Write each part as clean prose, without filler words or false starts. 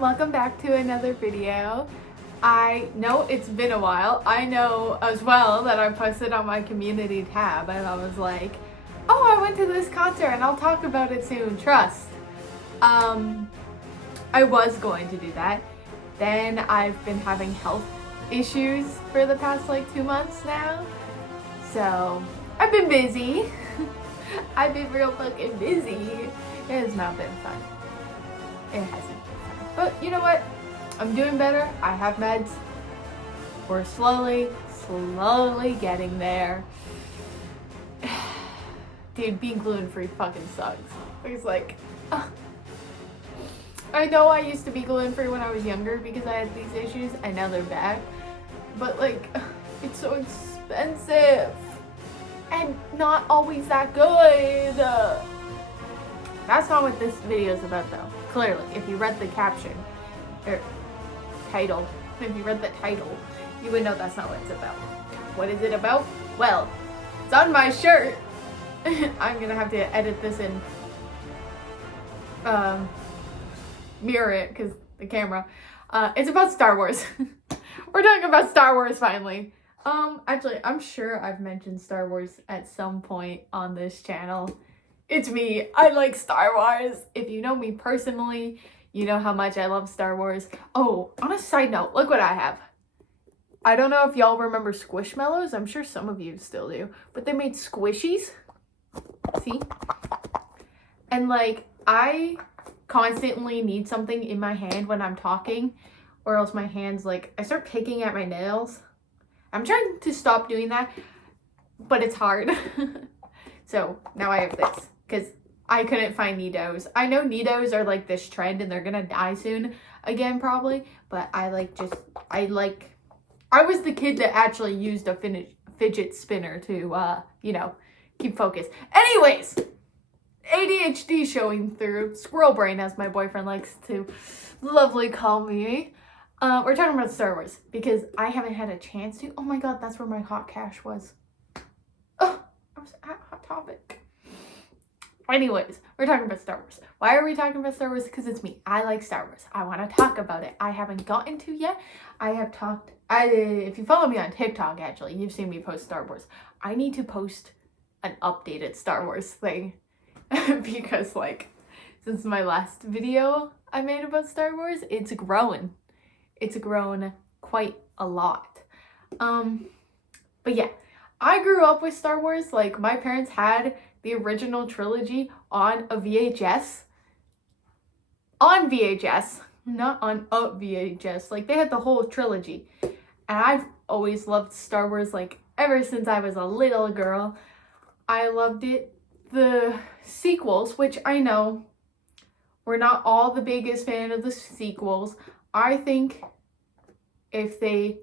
welcome back to another video. I know it's been a while. I know as well that I posted on my community tab and I was like, oh, I went to this concert and I'll talk about it soon, trust. I was going to do that. Then I've been having health issues for the past like 2 months now. So I've been busy. I've been real fucking busy. It has not been fun. It hasn't been fun. But you know what? I'm doing better. I have meds. We're slowly getting there. Dude, being gluten-free fucking sucks. It's like, I know I used to be gluten-free when I was younger because I had these issues and now they're back. But like, it's so expensive and not always that good. That's not what this video is about though. Clearly, if you read the caption, or title, if you read the title, you would know that's not what it's about. What is it about? Well, it's on my shirt. I'm gonna have to edit this and mirror it because the camera. It's about Star Wars. We're talking about Star Wars finally. Actually, I'm sure I've mentioned Star Wars at some point on this channel. It's me. I like Star Wars. If you know me personally, you know how much I love Star Wars. Oh, on a side note, look what I have. I don't know if y'all remember Squishmallows. I'm sure some of you still do. But they made squishies. See? And like, I constantly need something in my hand when I'm talking. Or else my hands, like, I start picking at my nails. I'm trying to stop doing that. But it's hard. So, now I have this. Because I couldn't find Nidos. I know Nidos are like this trend and they're gonna die soon again probably, but I was the kid that actually used a fidget spinner to, you know, keep focus. Anyways, ADHD showing through, squirrel brain as my boyfriend likes to lovely call me. We're talking about Star Wars because I haven't had a chance to. Oh my god, that's where my hot cash was. Oh, I was at Hot Topic. Anyways, we're talking about Star Wars. Why are we talking about Star Wars? Because it's me. I like Star Wars. I want to talk about it. I haven't gotten to yet. I have talked. If you follow me on TikTok, actually, you've seen me post Star Wars. I need to post an updated Star Wars thing because, like, since my last video I made about Star Wars, it's grown. It's grown quite a lot. But yeah, I grew up with Star Wars. Like, my parents had the original trilogy on a VHS. On VHS, not on a VHS. Like, they had the whole trilogy. And I've always loved Star Wars, like, ever since I was a little girl. I loved it. The sequels, which I know we're not all the biggest fan of the sequels. I think if they,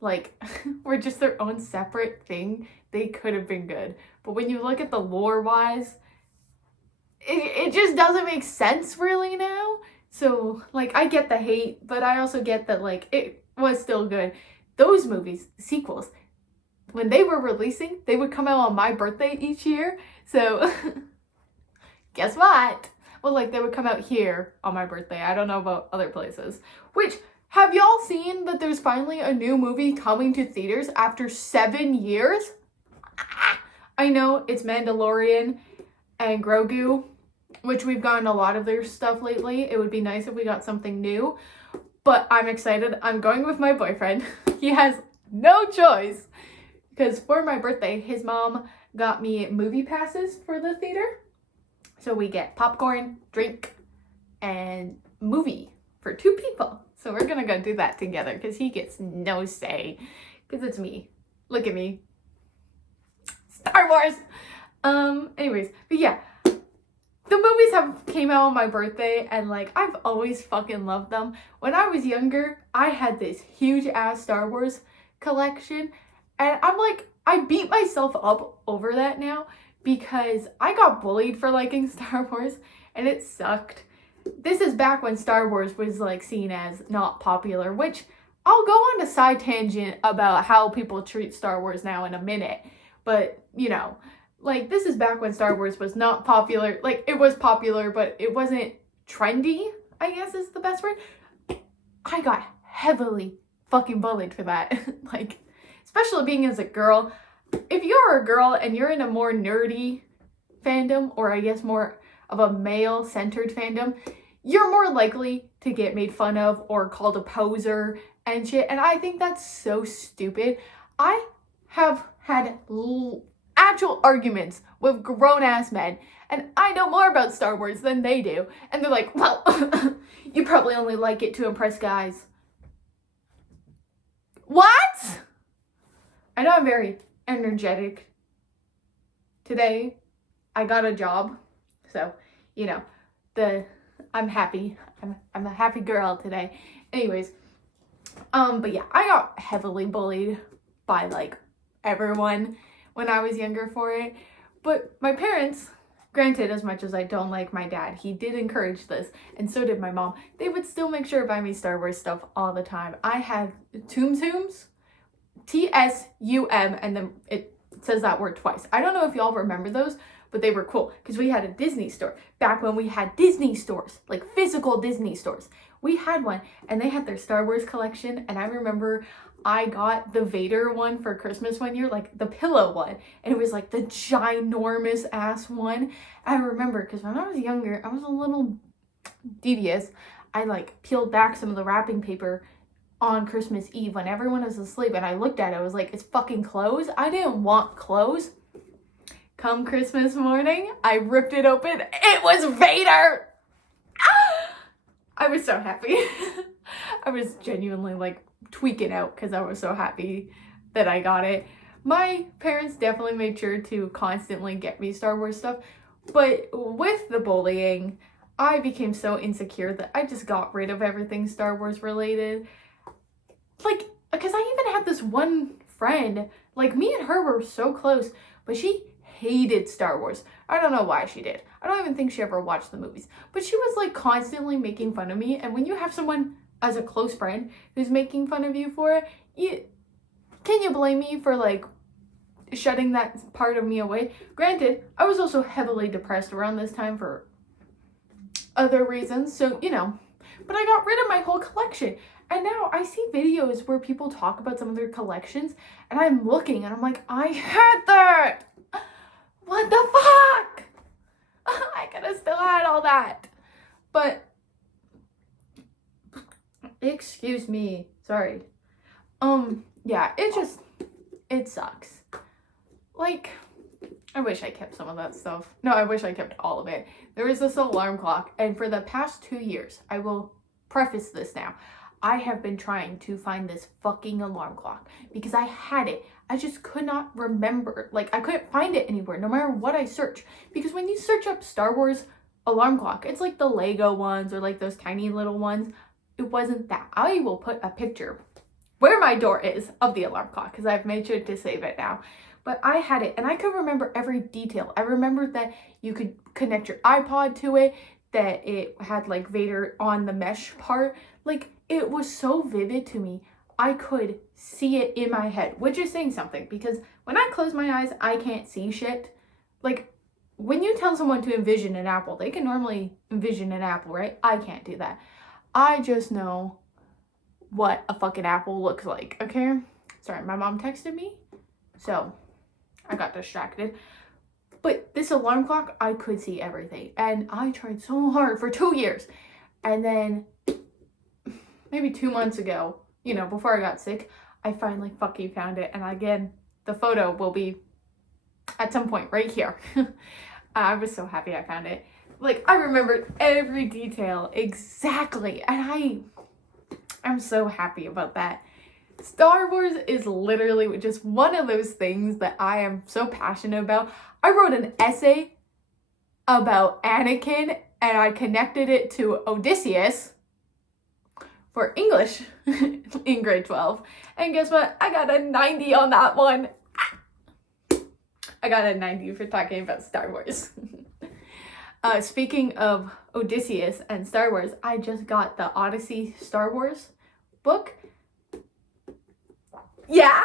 like, were just their own separate thing, they could have been good. But when you look at the lore-wise, it just doesn't make sense really now. So, like, I get the hate, but I also get that, like, it was still good. Those movies, sequels, when they were releasing, they would come out on my birthday each year. So, guess what? Well, like, they would come out here on my birthday. I don't know about other places. Which, have y'all seen that there's finally a new movie coming to theaters after 7 years? I know it's Mandalorian and Grogu, which we've gotten a lot of their stuff lately. It would be nice if we got something new, but I'm excited. I'm going with my boyfriend. He has no choice because for my birthday, his mom got me movie passes for the theater. So we get popcorn, drink, and movie for 2 people. So we're gonna go do that together because he gets no say because it's me. Look at me. Star Wars! Anyways, but yeah. The movies came out on my birthday and, like, I've always fucking loved them. When I was younger, I had this huge ass Star Wars collection and I'm like, I beat myself up over that now because I got bullied for liking Star Wars and it sucked. This is back when Star Wars was, like, seen as not popular, which I'll go on a side tangent about how people treat Star Wars now in a minute. But, you know, like, this is back when Star Wars was not popular. Like, it was popular, but it wasn't trendy, I guess is the best word. I got heavily fucking bullied for that. Like, especially being as a girl. If you're a girl and you're in a more nerdy fandom, or I guess more of a male-centered fandom, you're more likely to get made fun of or called a poser and shit. And I think that's so stupid. I have had actual arguments with grown-ass men, and I know more about Star Wars than they do. And they're like, well, you probably only like it to impress guys. What? I know I'm very energetic today. I got a job, so, you know, I'm happy. I'm a happy girl today. Anyways, but yeah, I got heavily bullied by, like, everyone when I was younger for it. But my parents, granted, as much as I don't like my dad, he did encourage this, and so did my mom. They would still make sure to buy me Star Wars stuff all the time. I had Tsum Tsums, TSUM, and then it says that word twice. I don't know if y'all remember those, but they were cool because we had a Disney store back when we had Disney stores, like physical Disney stores. We had one, and they had their Star Wars collection, and I remember I got the Vader one for Christmas one year, like the pillow one, and it was like the ginormous ass one. I remember because when I was younger, I was a little devious. I like peeled back some of the wrapping paper on Christmas Eve when everyone was asleep, and I looked at it, I was like, it's fucking clothes. I didn't want clothes. Come Christmas morning, I ripped it open. It was Vader! I was so happy. I was genuinely like tweaking out because I was so happy that I got it. My parents definitely made sure to constantly get me Star Wars stuff, but with the bullying, I became so insecure that I just got rid of everything Star Wars related. Like, because I even had this one friend, like me and her were so close, but she hated Star Wars. I don't know why she did. I don't even think she ever watched the movies, but she was like constantly making fun of me. And when you have someone as a close friend who's making fun of you for it, can you blame me for like shutting that part of me away? Granted, I was also heavily depressed around this time for other reasons, so you know, but I got rid of my whole collection. And now I see videos where people talk about some of their collections, and I'm looking and I'm like, I had that! What the fuck? I could have still had all that. But, excuse me, sorry. Yeah, it sucks. Like, I wish I kept some of that stuff. No, I wish I kept all of it. There is this alarm clock, and for the past 2 years, I will preface this now, I have been trying to find this fucking alarm clock because I had it. I just could not remember. Like, I couldn't find it anywhere, no matter what I search. Because when you search up Star Wars alarm clock, it's like the Lego ones or like those tiny little ones. It wasn't that. I will put a picture where my door is of the alarm clock because I've made sure to save it now. But I had it, and I could remember every detail. I remembered that you could connect your iPod to it, that it had like Vader on the mesh part. Like, it was so vivid to me. I could see it in my head, which is saying something because when I close my eyes, I can't see shit. Like, when you tell someone to envision an apple, they can normally envision an apple, right? I can't do that. I just know what a fucking apple looks like, okay? Sorry, my mom texted me, so I got distracted. But this alarm clock, I could see everything. And I tried so hard for 2 years. And then maybe 2 months ago, you know, before I got sick, I finally fucking found it. And again, the photo will be at some point right here. I was so happy I found it. Like, I remembered every detail exactly. And I'm so happy about that. Star Wars is literally just one of those things that I am so passionate about. I wrote an essay about Anakin and I connected it to Odysseus for English in grade 12. And guess what? I got a 90 on that one. I got a 90 for talking about Star Wars. Speaking of Odysseus and Star Wars, I just got the Odyssey Star Wars book. Yeah,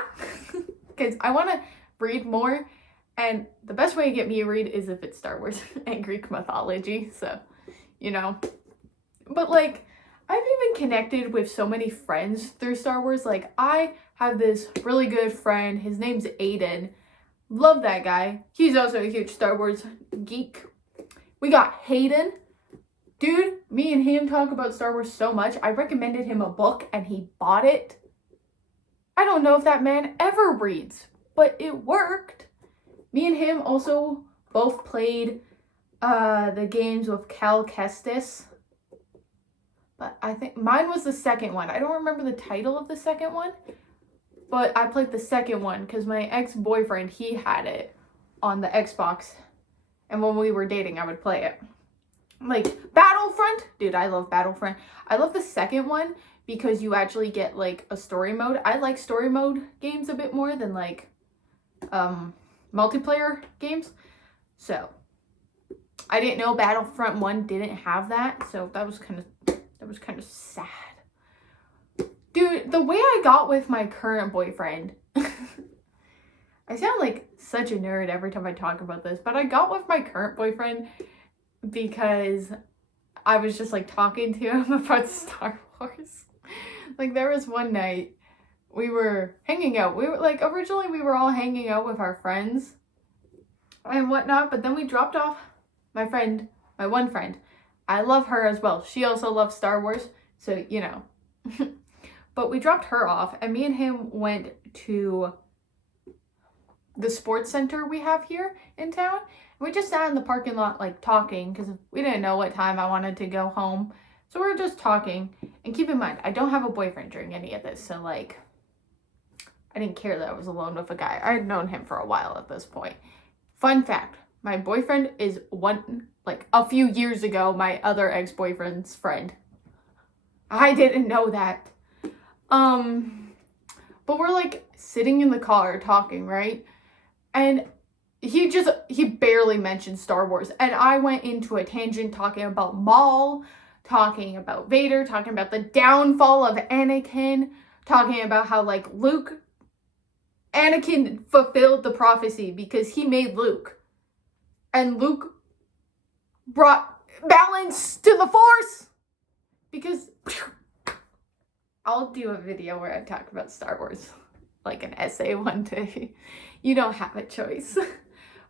because I want to read more, and the best way to get me to read is if it's Star Wars and Greek mythology, so, you know, But like, I've even connected with so many friends through Star Wars. Like, I have this really good friend. His name's Aiden. Love that guy. He's also a huge Star Wars geek. We got Hayden. Dude, me and him talk about Star Wars so much. I recommended him a book and he bought it. I don't know if that man ever reads, but it worked. Me and him also both played the games with Cal Kestis. But I think mine was the second one. I don't remember the title of the second one. But I played the second one because my ex-boyfriend, he had it on the Xbox. And when we were dating, I would play it. Like, Battlefront. Dude, I love Battlefront. I love the second one because you actually get, like, a story mode. I like story mode games a bit more than, like, multiplayer games. So, I didn't know Battlefront 1 didn't have that. So, that was kind of sad. Dude, the way I got with my current boyfriend, I sound like such a nerd every time I talk about this, but I got with my current boyfriend because I was just like talking to him about Star Wars. Like, there was one night we were hanging out. We were like, originally we were all hanging out with our friends and whatnot, but then we dropped off my one friend. I love her as well. She also loves Star Wars, so you know. But we dropped her off, and me and him went to the sports center we have here in town. We just sat in the parking lot, like, talking, because we didn't know what time I wanted to go home. So we were just talking. And keep in mind, I don't have a boyfriend during any of this, so, like, I didn't care that I was alone with a guy. I had known him for a while at this point. Fun fact, my boyfriend is a few years ago, my other ex-boyfriend's friend. I didn't know that. But we're like sitting in the car talking, right? And he barely mentioned Star Wars. And I went into a tangent talking about Maul, talking about Vader, talking about the downfall of Anakin, talking about how like Anakin fulfilled the prophecy because he made Luke. And Luke brought balance to the Force because I'll do a video where I talk about Star Wars, like an essay one day. You don't have a choice.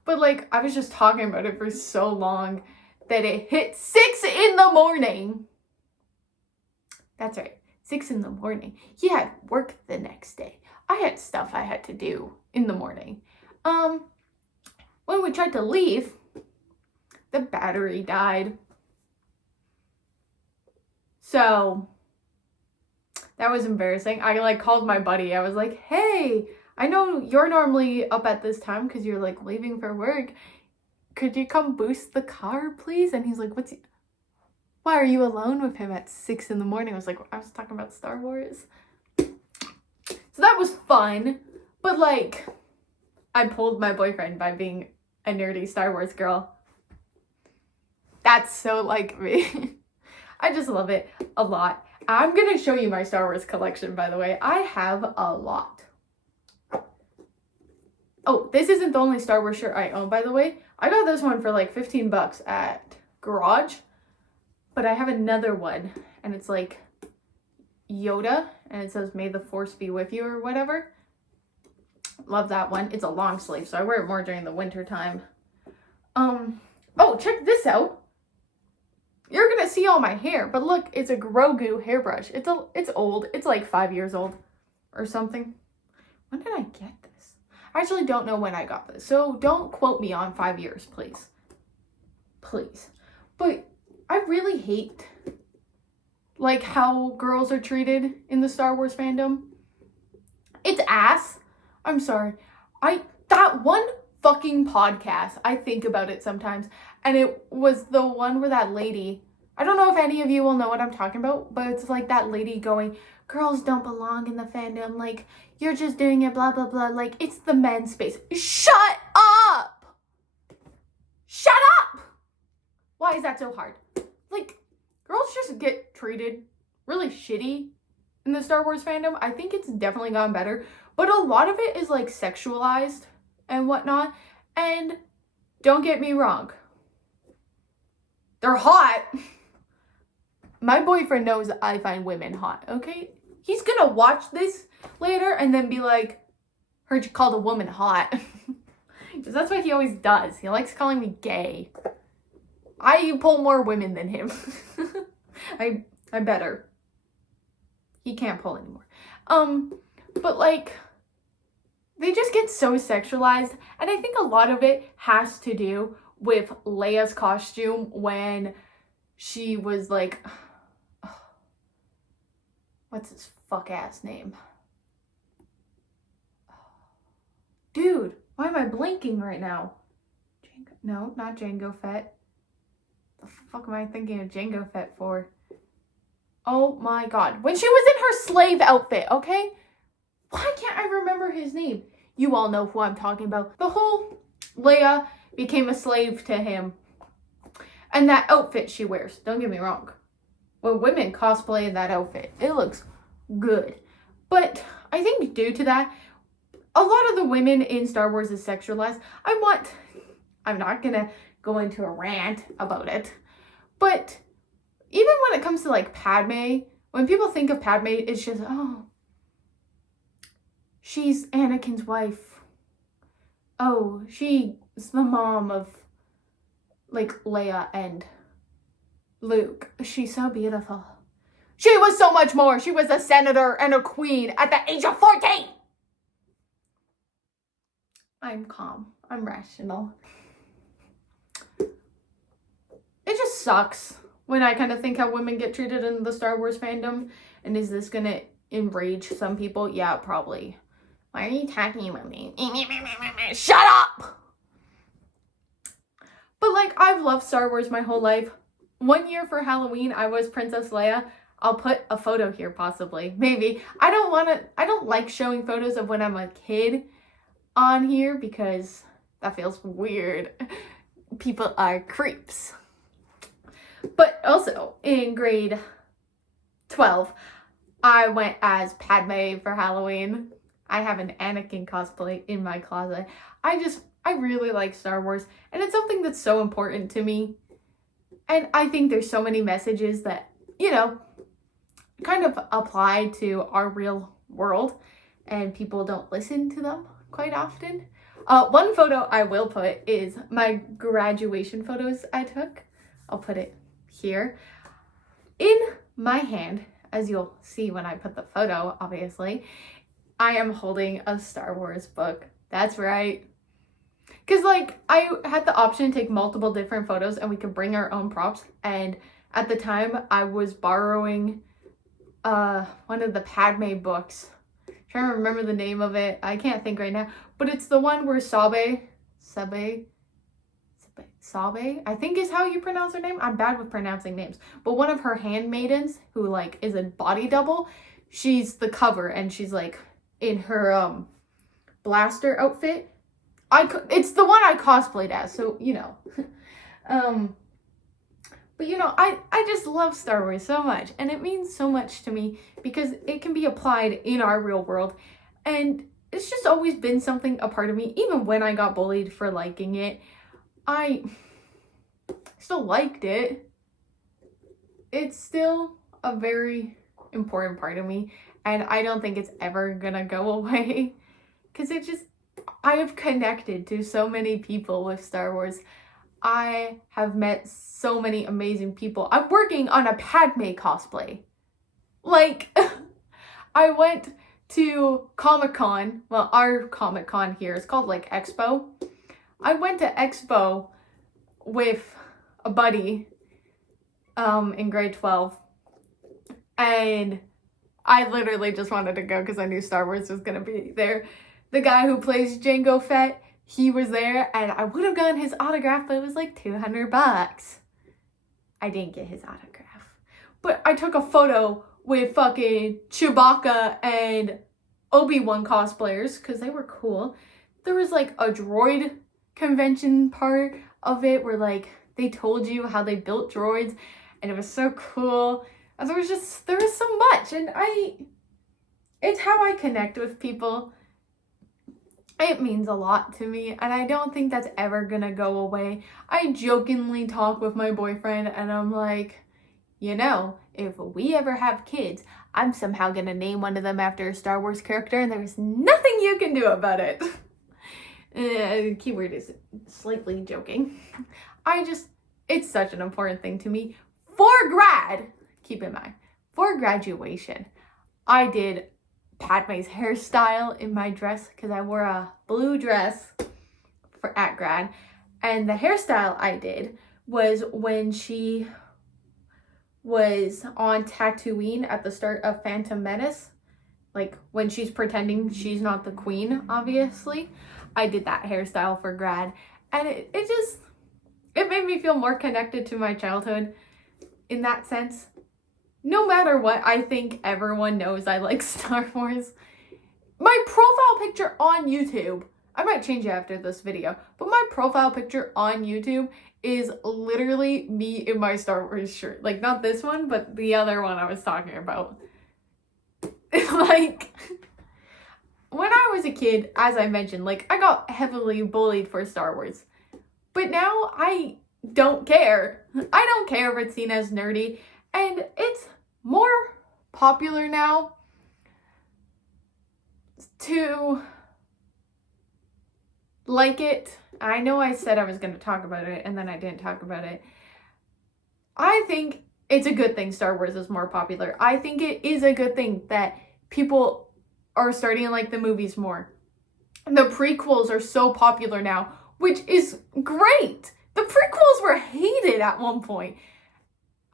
But like, I was just talking about it for so long that it hit 6 a.m. That's right, 6 a.m. He had work the next day. I had stuff I had to do in the morning. When we tried to leave, the battery died. So that was embarrassing. I like called my buddy. I was like, hey, I know you're normally up at this time because you're like leaving for work. Could you come boost the car, please? And he's like, why are you alone with him at 6 a.m? I was like, I was talking about Star Wars. So that was fun. But like, I pulled my boyfriend by being a nerdy Star Wars girl. That's so like me. I just love it a lot. I'm going to show you my Star Wars collection, by the way. I have a lot. Oh, this isn't the only Star Wars shirt I own, by the way. I got this one for like $15 at Garage. But I have another one, and it's like Yoda, and it says, may the Force be with you, or whatever. Love that one. It's a long sleeve, so I wear it more during the winter time. Oh, check this out. You're gonna see all my hair, but look, it's a Grogu hairbrush. It's old. It's like 5 years old or something. When did I get this? I actually don't know when I got this, so don't quote me on 5 years, please. Please. But I really hate like how girls are treated in the Star Wars fandom. It's ass. I'm sorry. That one fucking podcast, I think about it sometimes, and it was the one where that lady, I don't know if any of you will know what I'm talking about, but it's like that lady going, girls don't belong in the fandom, like, you're just doing it, blah, blah, blah, like, it's the men's space. Shut up! Shut up! Why is that so hard? Like, girls just get treated really shitty in the Star Wars fandom. I think it's definitely gotten better, but a lot of it is, like, sexualized and whatnot, and don't get me wrong, they're hot, my boyfriend knows I find women hot, okay? He's gonna watch this later and then be like, heard you called a woman hot. Because that's what he always does. He likes calling me gay. I pull more women than him. I better. He can't pull anymore. But like, they just get so sexualized, and I think a lot of it has to do with Leia's costume when she was like, what's his fuck ass name? Dude, why am I blanking right now? No, not Jango Fett. The fuck am I thinking of Jango Fett for? Oh my god. When she was in her slave outfit, okay? Why can't I remember his name? You all know who I'm talking about. The whole Leia became a slave to him. And that outfit she wears, don't get me wrong. When women cosplay in that outfit, it looks good. But I think due to that, a lot of the women in Star Wars is sexualized. I'm not gonna go into a rant about it. But even when it comes to like Padme, when people think of Padme, it's just, oh, she's Anakin's wife. Oh, she's the mom of like Leia and Luke. She's so beautiful. She was so much more. She was a senator and a queen at the age of 14. I'm calm. I'm rational. It just sucks when I kind of think how women get treated in the Star Wars fandom. And is this gonna enrage some people? Yeah, probably. Why are you talking about me? Shut up! But like, I've loved Star Wars my whole life. One year for Halloween, I was Princess Leia. I'll put a photo here, possibly. Maybe. I don't like showing photos of when I'm a kid on here because that feels weird. People are creeps. But also, in grade 12, I went as Padme for Halloween. I have an Anakin cosplay in my closet. I really like Star Wars, and it's something that's so important to me. And I think there's so many messages that, you know, kind of apply to our real world, and people don't listen to them quite often. One photo I will put is my graduation photos I took. I'll put it here. In my hand, as you'll see when I put the photo, obviously, I am holding a Star Wars book. That's right. Because, like, I had the option to take multiple different photos and we could bring our own props. And at the time, I was borrowing one of the Padme books. I'm trying to remember the name of it. I can't think right now. But it's the one where Sabe, I think is how you pronounce her name. I'm bad with pronouncing names. But one of her handmaidens, who, like, is a body double, she's the cover. And she's, like, in her blaster outfit. It's the one I cosplayed as, so, you know. But, you know, I just love Star Wars so much, and it means so much to me because it can be applied in our real world, and it's just always been something, a part of me. Even when I got bullied for liking it, I still liked it. It's still a very important part of me, and I don't think it's ever gonna go away, because I have connected to so many people with Star Wars. I have met so many amazing people. I'm working on a Padme cosplay. Like, I went to Comic-Con. Well, our Comic-Con here is called, like, Expo. I went to Expo with a buddy in grade 12. And I literally just wanted to go because I knew Star Wars was going to be there. The guy who plays Jango Fett, he was there, and I would have gotten his autograph, but it was like $200. I didn't get his autograph. But I took a photo with fucking Chewbacca and Obi-Wan cosplayers, because they were cool. There was like a droid convention part of it where like they told you how they built droids, and it was so cool. And there was so much, and it's how I connect with people. It means a lot to me, and I don't think that's ever gonna go away. I jokingly talk with my boyfriend, and I'm like, you know, if we ever have kids, I'm somehow gonna name one of them after a Star Wars character, and there's nothing you can do about it. Keyword is slightly joking. It's such an important thing to me. For grad, keep in mind, for graduation, I did Padme's hairstyle in my dress because I wore a blue dress at grad. And the hairstyle I did was when she was on Tatooine at the start of Phantom Menace. Like when she's pretending she's not the queen, obviously. I did that hairstyle for grad. And it made me feel more connected to my childhood in that sense. No matter what, I think everyone knows I like Star Wars. My profile picture on YouTube, I might change it after this video, but my profile picture on YouTube is literally me in my Star Wars shirt. Like, not this one, but the other one I was talking about. Like, when I was a kid, as I mentioned, like, I got heavily bullied for Star Wars. But now I don't care. I don't care if it's seen as nerdy. And it's more popular now to like it. I know I said I was going to talk about it and then I didn't talk about it. I think it's a good thing Star Wars is more popular. I think it is a good thing that people are starting to like the movies more. The prequels are so popular now, which is great. The prequels were hated at one point.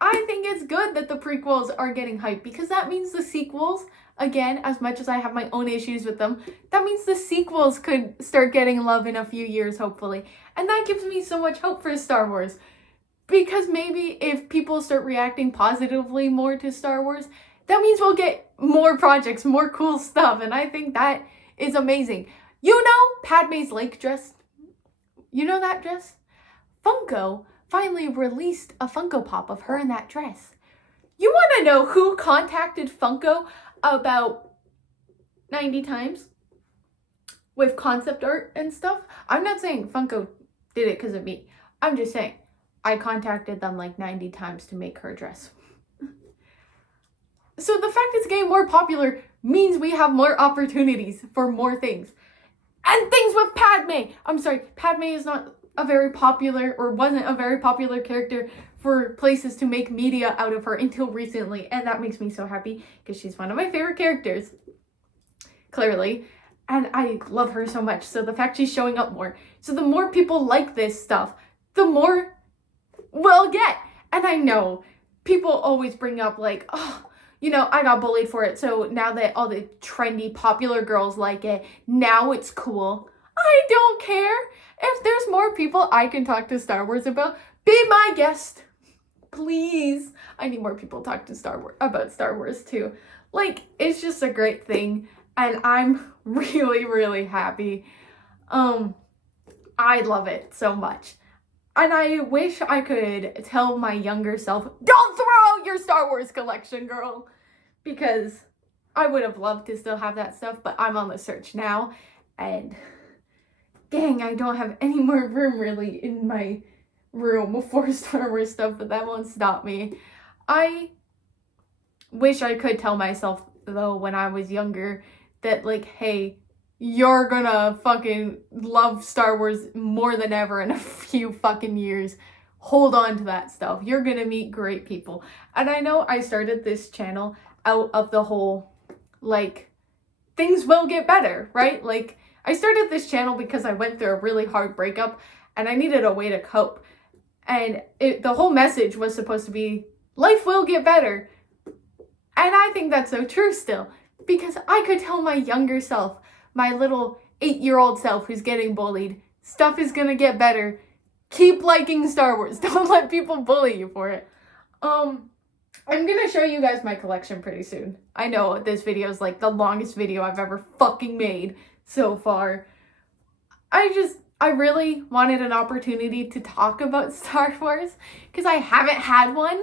I think it's good that the prequels are getting hyped because that means the sequels, again, as much as I have my own issues with them, that means the sequels could start getting love in a few years, hopefully. And that gives me so much hope for Star Wars. Because maybe if people start reacting positively more to Star Wars, that means we'll get more projects, more cool stuff. And I think that is amazing. You know Padme's lake dress? You know that dress? Funko finally released a Funko Pop of her in that dress. You want to know who contacted Funko about 90 times with concept art and stuff? I'm not saying Funko did it because of me. I'm just saying I contacted them like 90 times to make her dress. So the fact it's getting more popular means we have more opportunities for more things. And things with Padme. I'm sorry, Padme is not a very popular, or wasn't a very popular character for places to make media out of her until recently. And that makes me so happy because she's one of my favorite characters, clearly. And I love her so much. So the fact she's showing up more. So the more people like this stuff, the more we'll get. And I know people always bring up like, oh, you know, I got bullied for it. So now that all the trendy, popular girls like it, now it's cool. I don't care. If there's more people I can talk to Star Wars about, be my guest. Please. I need more people to talk to about Star Wars too. Like, it's just a great thing. And I'm really, really happy. I love it so much. And I wish I could tell my younger self, don't throw out your Star Wars collection, girl. Because I would have loved to still have that stuff, but I'm on the search now. And dang, I don't have any more room really in my room for Star Wars stuff, but that won't stop me. I wish I could tell myself, though, when I was younger, that like, hey, you're gonna fucking love Star Wars more than ever in a few fucking years. Hold on to that stuff. You're gonna meet great people. And I know I started this channel out of the whole, like, things will get better, right? Like, I started this channel because I went through a really hard breakup and I needed a way to cope. And the whole message was supposed to be, life will get better. And I think that's so true still. Because I could tell my younger self, my little 8-year-old self who's getting bullied, stuff is gonna get better. Keep liking Star Wars. Don't let people bully you for it. I'm gonna show you guys my collection pretty soon. I know this video is like the longest video I've ever fucking made so far. I really wanted an opportunity to talk about Star Wars because I haven't had one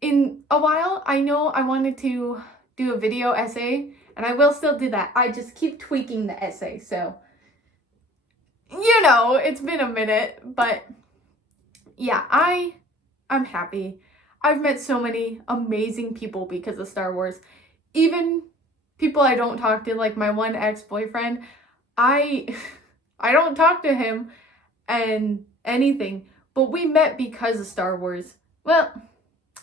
in a while. I know I wanted to do a video essay and I will still do that. I just keep tweaking the essay. So, you know, it's been a minute, but yeah, I'm happy. I've met so many amazing people because of Star Wars. Even people I don't talk to, like my one ex-boyfriend, I don't talk to him and anything, but we met because of Star Wars. Well,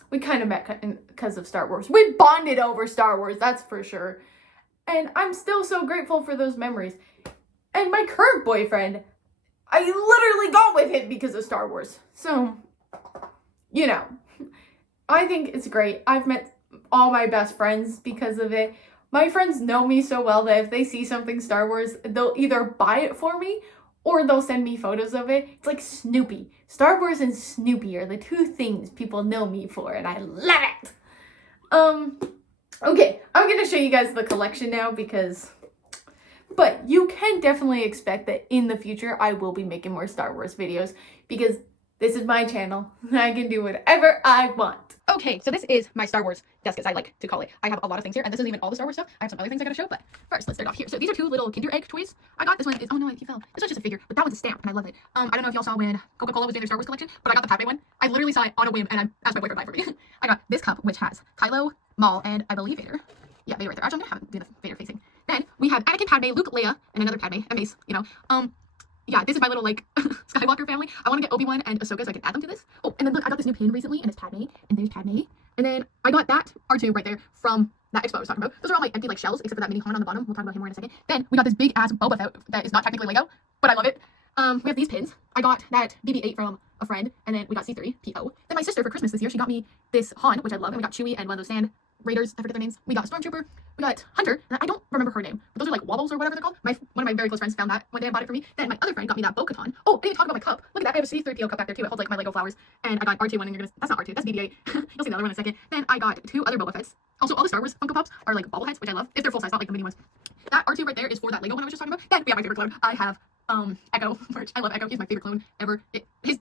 we kind of met because of Star Wars. We bonded over Star Wars, that's for sure. And I'm still so grateful for those memories. And my current boyfriend, I literally got with him because of Star Wars. So, you know, I think it's great. I've met all my best friends because of it. My friends know me so well that if they see something Star Wars, they'll either buy it for me or they'll send me photos of it. It's like Snoopy. Star Wars and Snoopy are the two things people know me for, and I love it. Okay, I'm gonna show you guys the collection now but you can definitely expect that in the future I will be making more Star Wars videos because this is my channel. I can do whatever I want. Okay, so this is my Star Wars desk, as I like to call it. I have a lot of things here, and this isn't even all the Star Wars stuff. I have some other things I gotta show, but first, let's start off here. So these are two little Kinder Egg toys. I got this one. Oh no, he fell. This one's just a figure, but that one's a stamp, and I love it. I don't know if y'all saw when Coca-Cola was doing their Star Wars collection, but I got the Padme one. I literally saw it on a whim, and I asked my boyfriend to buy it for me. I got this cup, which has Kylo, Maul, and I believe Vader. Yeah, Vader right there. Actually, I'm gonna have it do the Vader facing. Then we have Anakin, Padme, Luke, Leia, and another Padme, and Mace, you know. Yeah, this is my little, like, Skywalker family. I want to get Obi-Wan and Ahsoka so I can add them to this. Oh, and then look, I got this new pin recently, and it's Padme, and there's Padme. And then I got that R2 right there from that expo I was talking about. Those are all my empty, like, shells, except for that mini Han on the bottom. We'll talk about him more in a second. Then we got this big-ass Boba Fett that is not technically Lego, but I love it. We have these pins. I got that BB-8 from a friend, and then we got C3PO. Then my sister, for Christmas this year, she got me this Han, which I love, and we got Chewie and one of those sand raiders, I forget their names. We got Stormtrooper, we got Hunter, and I don't remember her name, but those are like wobbles or whatever they're called. One of my very close friends found that one day and bought it for me. Then my other friend got me that Bo-Katan. Oh, I didn't talk about my cup. Look at that, I have a C3PO cup back there too. It holds like my Lego flowers. And I got R2 one, and that's not R2, that's BB-8. You'll see the other one in a second. Then I got two other Boba Fetts. Also, all the Star Wars Funko Pops are like bobbleheads, which I love. If they're full size, not like the mini ones. That R2 right there is for that Lego one I was just talking about. Then we have my favorite clone. I have Echo merch. I love Echo. He's my favorite clone ever. His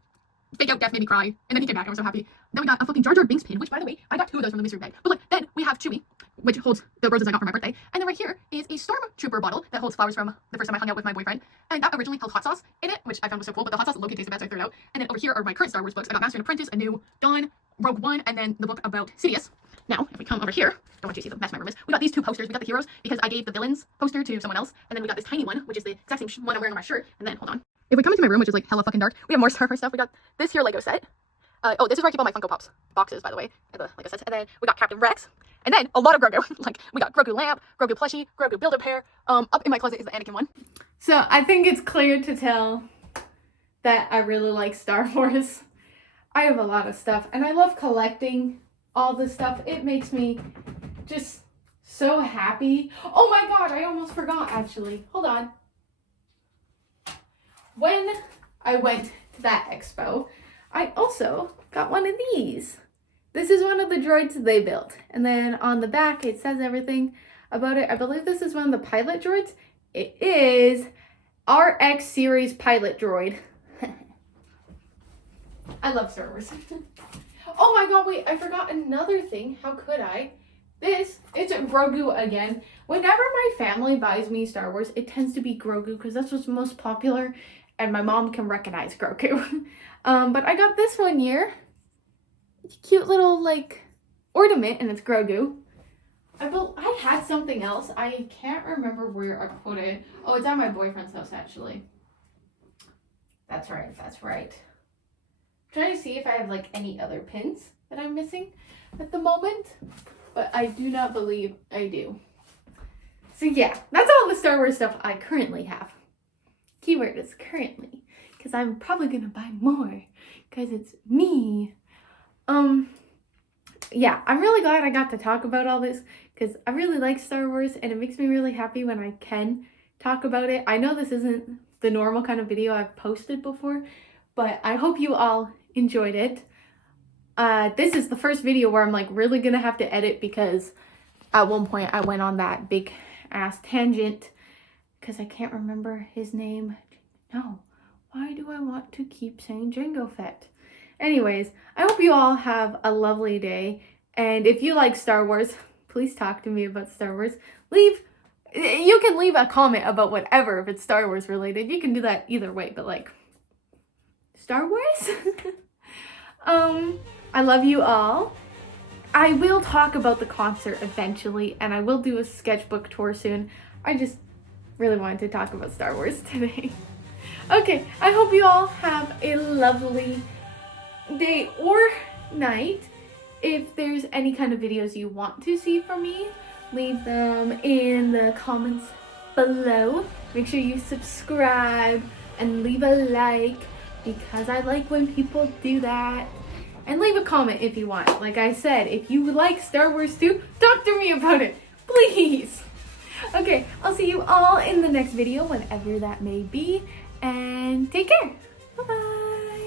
fake out death made me cry, and then he came back. I was so happy. Then we got a fucking Jar Jar Binks pin, which, by the way, I got two of those from the mystery bag. But look, then we have Chewie, which holds the roses I got for my birthday. And then right here is a Stormtrooper bottle that holds flowers from the first time I hung out with my boyfriend. And that originally held hot sauce in it, which I found was so cool, but the hot sauce low-key tasted bad, so I threw it out. And then over here are my current Star Wars books. I got Master and Apprentice, A New Dawn, Rogue One, and then the book about Sidious. Now, if we come over here, don't want you to see the mess my room is. We got these two posters. We got the heroes because I gave the villains poster to someone else. And then we got this tiny one, which is the exact same one I'm wearing on my shirt. And then, hold on. If we come into my room, which is like hella fucking dark, we have more Star Wars stuff. We got this here Lego set. Oh, this is where I keep all my Funko Pops boxes, by the way, and the Lego sets. And then we got Captain Rex, and then a lot of Grogu. Like, we got Grogu Lamp, Grogu Plushie, Grogu Build-A-Bear. Up in my closet is the Anakin one. So I think it's clear to tell that I really like Star Wars. I have a lot of stuff, and I love collecting all this stuff. It makes me just so happy. Oh my god, I almost forgot, actually. Hold on. When I went to that expo, I also got one of these. This is one of the droids they built. And then on the back, it says everything about it. I believe this is one of the pilot droids. It is RX series pilot droid. I love Star Wars. Oh my god, wait, I forgot another thing. How could I? It's Grogu again. Whenever my family buys me Star Wars, it tends to be Grogu because that's what's most popular. And my mom can recognize Grogu. But I got this one year. It's a cute little, like, ornament, and it's Grogu. I had something else. I can't remember where I put it. Oh, it's at my boyfriend's house, actually. That's right, that's right. I'm trying to see if I have, like, any other pins that I'm missing at the moment. But I do not believe I do. So, yeah, that's all the Star Wars stuff I currently have. Keyword is currently, because I'm probably gonna buy more, because it's me. Yeah, I'm really glad I got to talk about all this, because I really like Star Wars, and it makes me really happy when I can talk about it. I know this isn't the normal kind of video I've posted before, but I hope you all enjoyed it. This is the first video where I'm, like, really gonna have to edit, because at one point I went on that big ass tangent, because I can't remember his name. No, why do I want to keep saying Jango Fett? Anyways, I hope you all have a lovely day. And if you like Star Wars, please talk to me about Star Wars. You can leave a comment about whatever if it's Star Wars related. You can do that either way, but like, Star Wars? I love you all. I will talk about the concert eventually, and I will do a sketchbook tour soon. I just really wanted to talk about Star Wars today. Okay, I hope you all have a lovely day or night. If there's any kind of videos you want to see from me, leave them in the comments below. Make sure you subscribe and leave a like, because I like when people do that. And leave a comment if you want. Like I said, if you like Star Wars 2, talk to me about it, please. Okay, I'll see you all in the next video, whenever that may be, and take care. Bye-bye.